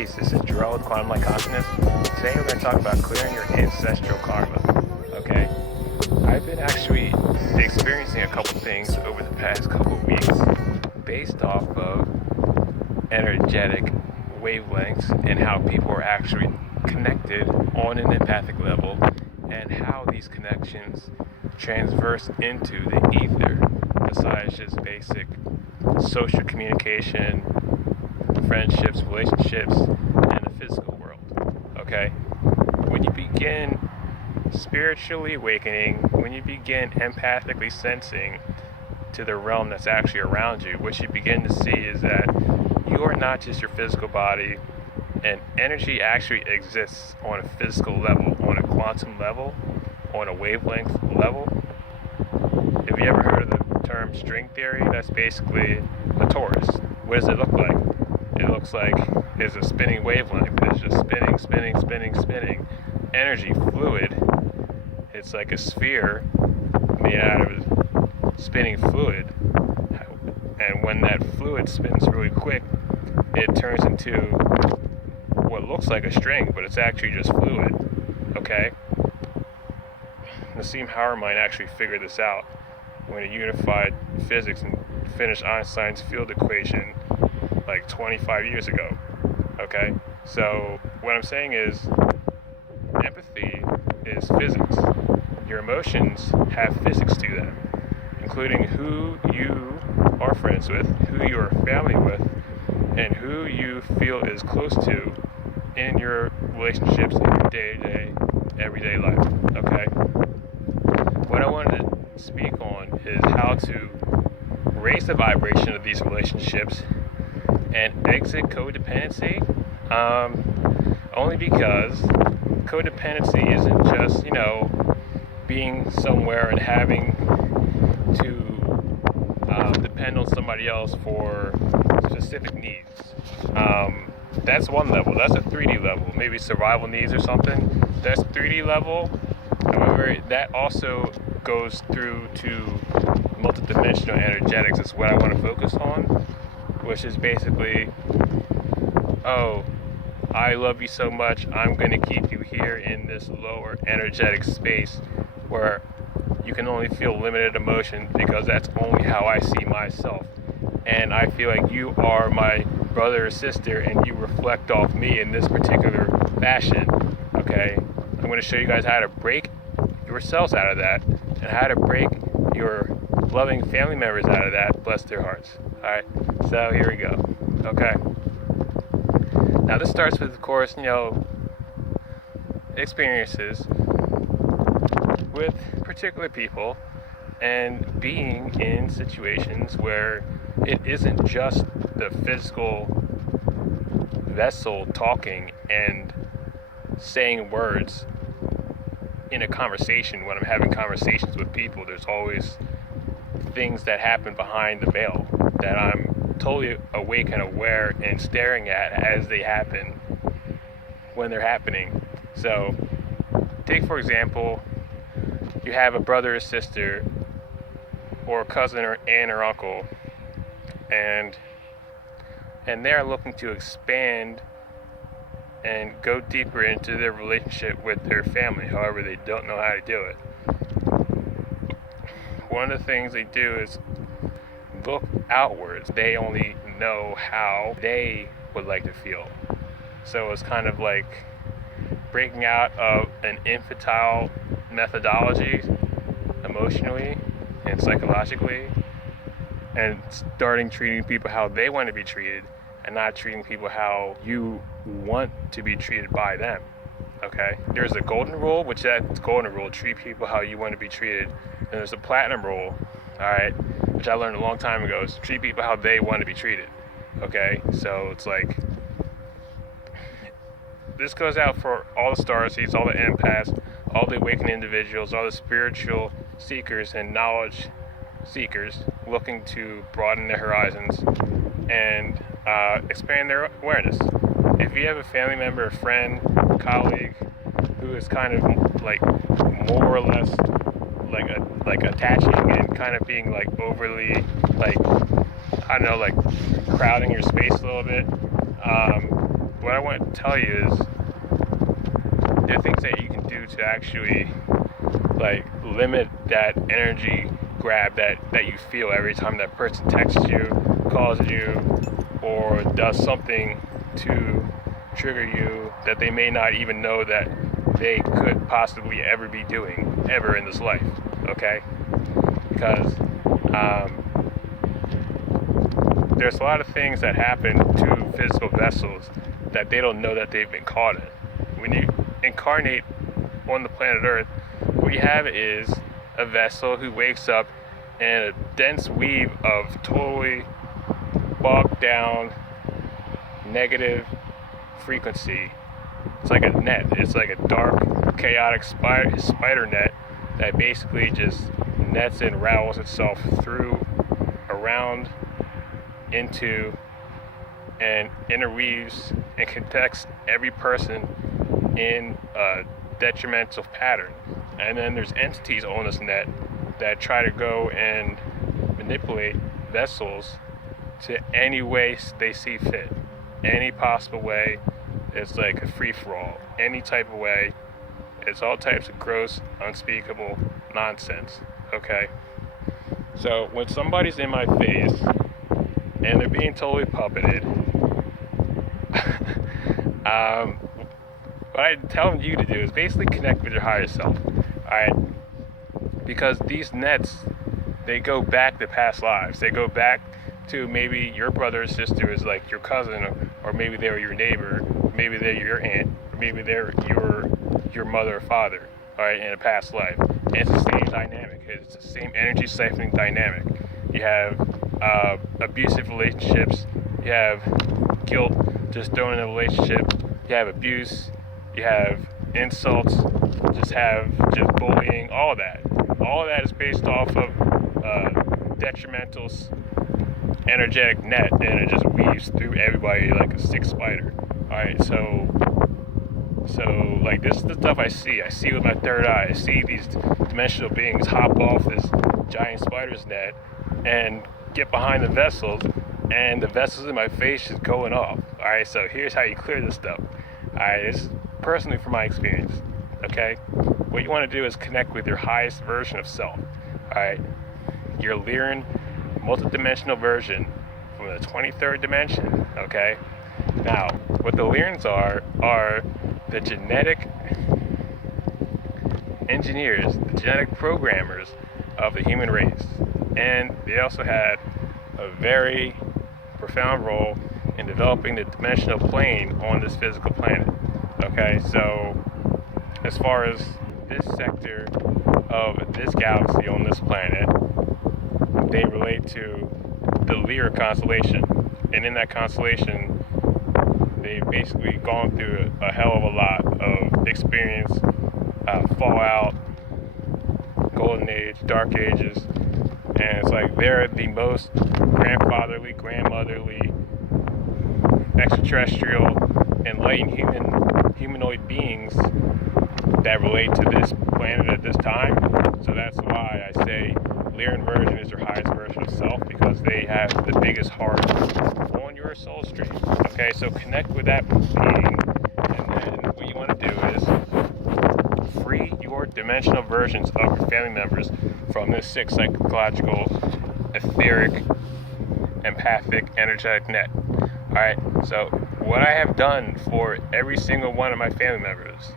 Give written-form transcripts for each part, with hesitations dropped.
Peace, this is Jarrell with Quantum Light Consciousness. Today we're going to talk about clearing your ancestral karma, okay? I've been actually experiencing a couple things over the past couple weeks based off of energetic wavelengths and how people are actually connected on an empathic level and how these connections transverse into the ether besides just basic social communication, friendships, relationships, and the physical world, okay? When you begin spiritually awakening, when you begin empathically sensing to the realm that's actually around you, what you begin to see is that you are not just your physical body, and energy actually exists on a physical level, on a quantum level, on a wavelength level. Have you ever heard of the term string theory? That's basically a torus. What does it look like? It looks like it's a spinning wavelength. It's just spinning, spinning, spinning, spinning. Energy, fluid. It's like a sphere made out of spinning fluid. And when that fluid spins really quick, it turns into what looks like a string, but it's actually just fluid. Okay? Nassim Haramein actually figured this out when he unified physics and finished Einstein's field equation like 25 years ago. Okay? So what I'm saying is empathy is physics. Your emotions have physics to them, including who you are friends with, who you are family with, and who you feel is close to in your relationships in your day-to-day, everyday life. Okay? What I wanted to speak on is how to raise the vibration of these relationships and exit codependency, only because codependency isn't just, being somewhere and having to depend on somebody else for specific needs. That's one level. That's a 3D level. Maybe survival needs or something. That's 3D level. However, that also goes through to multidimensional energetics. Is what I want to focus on, which is basically, oh, I love you so much, I'm going to keep you here in this lower energetic space where you can only feel limited emotion because that's only how I see myself. And I feel like you are my brother or sister and you reflect off me in this particular fashion. Okay? I'm going to show you guys how to break yourselves out of that and how to break your loving family members out of that. Bless their hearts. Alright? So here we go. Okay? Now this starts with, of course, experiences with particular people and being in situations where it isn't just the physical vessel talking and saying words in a conversation. When I'm having conversations with people, there's always things that happen behind the veil that I'm totally awake and aware and staring at as they happen when they're happening. So take, for example, you have a brother or sister or a cousin or aunt or uncle, and they're looking to expand and go deeper into their relationship with their family. However, they don't know how to do it. One of the things they do is look outwards. They only know how they would like to feel. So it's kind of like breaking out of an infantile methodology emotionally and psychologically and starting treating people how they want to be treated and not treating people how you want to be treated by them. Okay? There's a golden rule, which that's golden rule, treat people how you want to be treated. And there's a platinum rule, alright, which I learned a long time ago, is treat people how they want to be treated. Okay? So it's like, this goes out for all the star seeds, all the empaths, all the awakened individuals, all the spiritual seekers and knowledge seekers looking to broaden their horizons and expand their awareness. If you have a family member, a friend, colleague who is kind of like more or less like attaching and kind of being like overly like, I don't know, like crowding your space a little bit, what I want to tell you is there are things that you can do to actually like limit that energy grab that you feel every time that person texts you, calls you, or does something to trigger you that they may not even know that they could possibly ever be doing ever in this life. Okay, because there's a lot of things that happen to physical vessels that they don't know that they've been caught in. When you incarnate on the planet Earth, what you have is a vessel who wakes up in a dense weave of totally bogged down negative frequency. It's like a net. It's like a dark, chaotic spider net that basically just nets and rattles itself through, around, into, and interweaves and connects every person in a detrimental pattern. And then there's entities on this net that try to go and manipulate vessels to any way they see fit. Any possible way. It's like a free-for-all. Any type of way. It's all types of gross, unspeakable nonsense. Okay? So when somebody's in my face and they're being totally puppeted, what I tell you to do is basically connect with your higher self. Alright? Because these nets, they go back to past lives. They go back to maybe your brother or sister is like your cousin, or maybe they were your neighbor, maybe they're your aunt, or maybe they're your mother or father, alright, in a past life. And it's the same dynamic. It's the same energy siphoning dynamic. You have abusive relationships, you have guilt just thrown in a relationship, you have abuse, you have insults, just bullying, all of that. All of that is based off of detrimental energetic net, and it just weaves through everybody like a sick spider. Alright, so like this is the stuff I see. I see with my third eye. I see these dimensional beings hop off this giant spider's net and get behind the vessels, and the vessels in my face is going off. Alright, so here's how you clear this stuff. Alright, this is personally from my experience. Okay? What you want to do is connect with your highest version of self. Alright? Your Lyran multidimensional version from the 23rd dimension. Okay? Now, what the Lyrans are the genetic engineers, the genetic programmers of the human race. And they also had a very profound role in developing the dimensional plane on this physical planet. Okay, so as far as this sector of this galaxy on this planet, they relate to the Lyra constellation. And in that constellation, they've basically gone through a hell of a lot of experience, fallout, golden age, dark ages, and it's like they're the most grandfatherly, grandmotherly, extraterrestrial, enlightened humanoid beings that relate to this planet at this time. So that's why I say Lyran version is your highest version of self, because they have the biggest heart on your soul stream. Okay, so connect with that being, and then what you want to do is free your dimensional versions of your family members from this sick psychological, etheric, empathic, energetic net. Alright, so what I have done for every single one of my family members,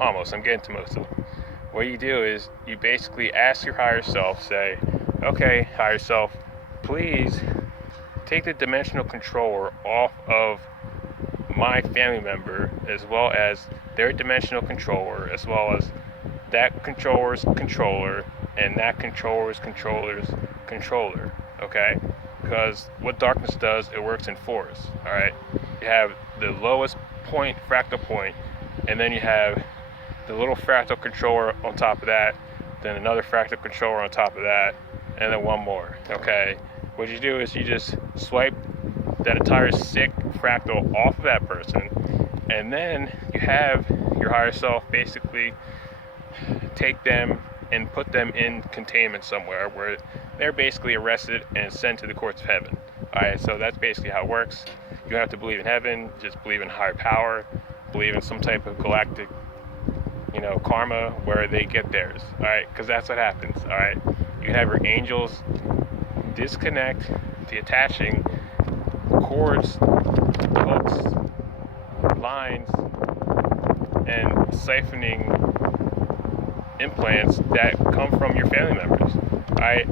I'm getting to most of them. What you do is you basically ask your higher self, say, okay, higher self, please take the dimensional controller off of my family member, as well as their dimensional controller, as well as that controller's controller, and that controller's controller's controller, okay? Because what darkness does, it works in fours, alright? You have the lowest point, fractal point, and then you have the little fractal controller on top of that, then another fractal controller on top of that, and then one more, okay? What you do is you just swipe that entire sick fractal off of that person, and then you have your higher self basically take them and put them in containment somewhere where they're basically arrested and sent to the courts of heaven. Alright, so that's basically how it works. You don't have to believe in heaven, just believe in higher power, believe in some type of galactic, karma where they get theirs. Alright, because that's what happens. Alright, you have your angels disconnect the attaching cords, hooks, lines, and siphoning implants that come from your family members. Alright,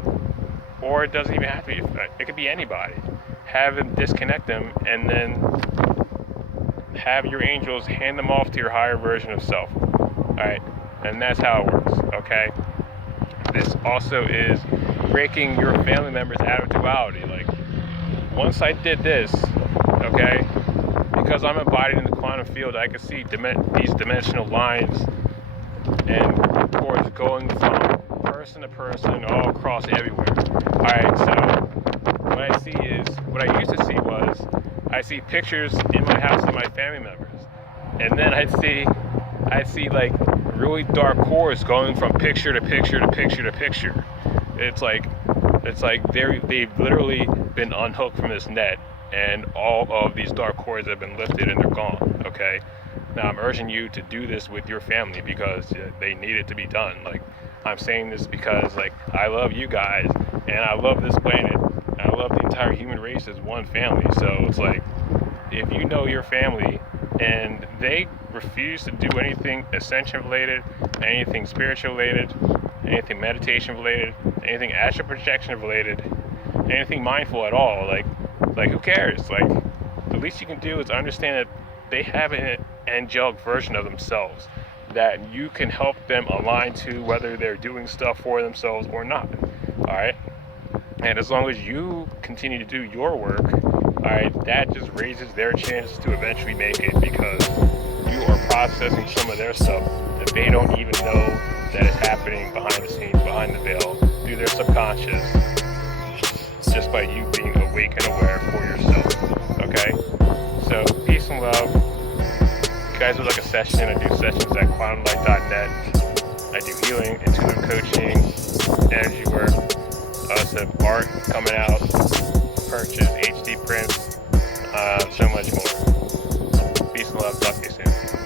or it doesn't even have to be, it could be anybody. Have them disconnect them and then have your angels hand them off to your higher version of self. Alright, and that's how it works, okay? This also is breaking your family members out of duality. Like, once I did this, okay, because I'm embodied in the quantum field, I can see these dimensional lines and cords going from person to person all across everywhere. Alright, so what I used to see was, I see pictures in my house of my family members, and then I'd see like really dark cords going from picture to picture to picture to picture. It's like they've literally been unhooked from this net, and all of these dark cords have been lifted and they're gone. Okay, now I'm urging you to do this with your family because they need it to be done. Like, I'm saying this because, like, I love you guys and I love this planet and I love the entire human race as one family. So it's like, if you know your family and they refuse to do anything ascension related, anything spiritual related, anything meditation related, anything astral projection related, anything mindful at all, like who cares? Like, the least you can do is understand that they have an angelic version of themselves that you can help them align to, whether they're doing stuff for themselves or not. Alright? And as long as you continue to do your work, alright, that just raises their chances to eventually make it, because you are processing some of their stuff that they don't even know that is happening behind the scenes, behind the veil, through their subconscious, just by you being awake and aware for yourself. Okay? So, peace and love. If you guys would like a session, I do sessions at quantumlight.net. I do healing, intuitive coaching, energy work. I also have art coming out, purchase, HD prints, so much more. Peace and love. Talk to you soon.